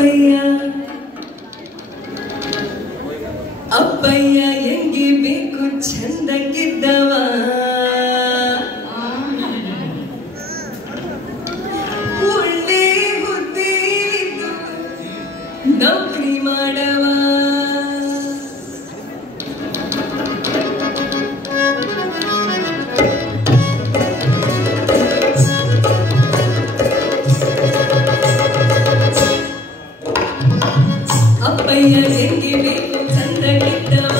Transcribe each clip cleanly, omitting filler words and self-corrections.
ಅಪ್ಪಯ್ಯ ಅಪ್ಪಯ್ಯ ಹೆಂಗೆ ಬೇಕು ಚಂದಕ್ಕಿದ್ದವ ಒಳ್ಳೆ ಬುದ್ಧಿ ಇದ್ದು ನೌಕರಿ ಮಾಡವ ಅಪ್ಪಯ್ಯ ಹೆಂಗೆ ಬೇಕು ಚಂದಕ್ಕಿದ್ದವ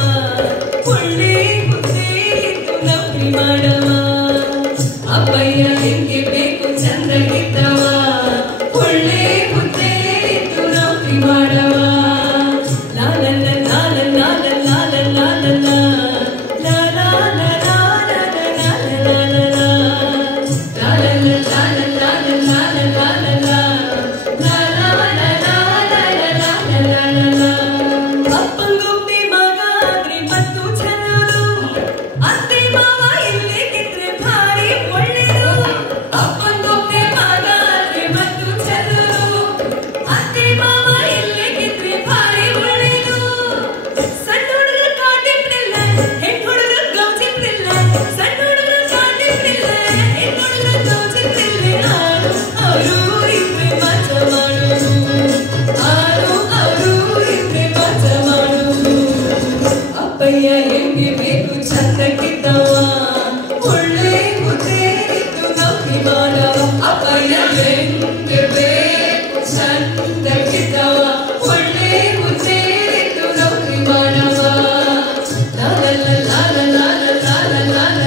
ಒಳ್ಳೆ ಬುದ್ಧಿ ಇದ್ದು ನೌಕರಿ ಮಾಡವ ಅಪ್ಪಯ್ಯ ಹೆಂಗೆ ಬೇಕು ಚಂದಕ್ಕಿದ್ದವ ಒಳ್ಳೆ ಬುದ್ಧಿ ಇದ್ದು ನೌಕರಿ ಮಾಡವ ಲಾಲಲ್ಲ ಲಾಲ ಲಾಲ ಲಾಲ ಲಾಲ ಅಪ್ಪಯ್ಯ ಹೆಂಗೆ ಬೇಕು ಚಂದಕ್ಕಿದ್ದವ ಒಳ್ಳೆ ಬುದ್ಧಿ ಇದ್ದು ನೌಕರಿ ಮಾಡವ ಅಪ್ಪಯ್ಯ ಹೆಂಗೆ ಬೇಕು ಚಂದಕ್ಕಿದ್ದವ ಒಳ್ಳೆ ಬುದ್ಧಿ ಇದ್ದು ನೌಕರಿ ಮಾಡವ ಲಾಲ ಲಾಲ ಲಾಲ ಲಾಲ ಲಾಲ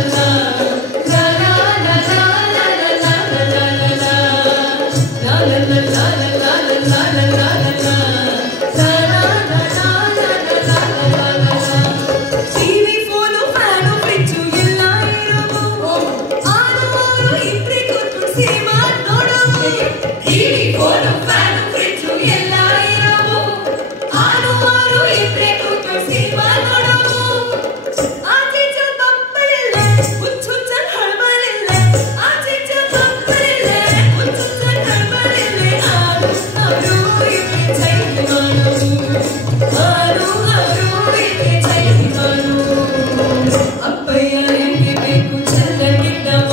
ಅಪ್ಪಯ್ಯ ಹೆಂಗೆ ಬೇಕು ಚಂದಕ್ಕಿದ್ದವ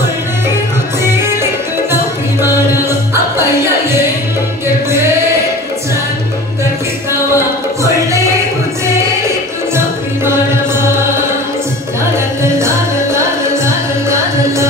ಒಳ್ಳೆ ಬುದ್ಧಿ ಇದ್ದು ನೌಕರಿ ಮಾಡವ ಅಪ್ಪಯ್ಯ ಹೆಂಗೆ ಬೇಕು ಚಂದಕ್ಕಿದ್ದವ ಒಳ್ಳೆ ಬುದ್ಧಿ ಇದ್ದು ನೌಕರಿ ಮಾಡವ ಲಾಲ ಲಾಲ ಲಾಲ ಲಾಲ ಲಾಲ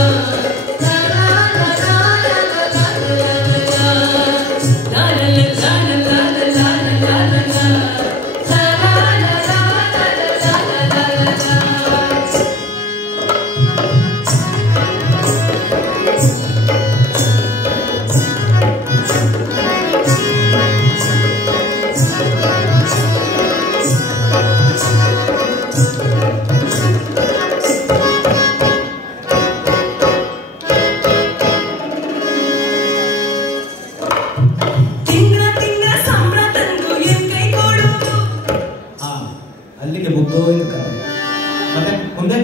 ಅಲ್ಲಿಗೆ ಮುಗ್ದೋಯ್ತು ಕತೆ ಮತ್ತೆ ಮುಂದೆ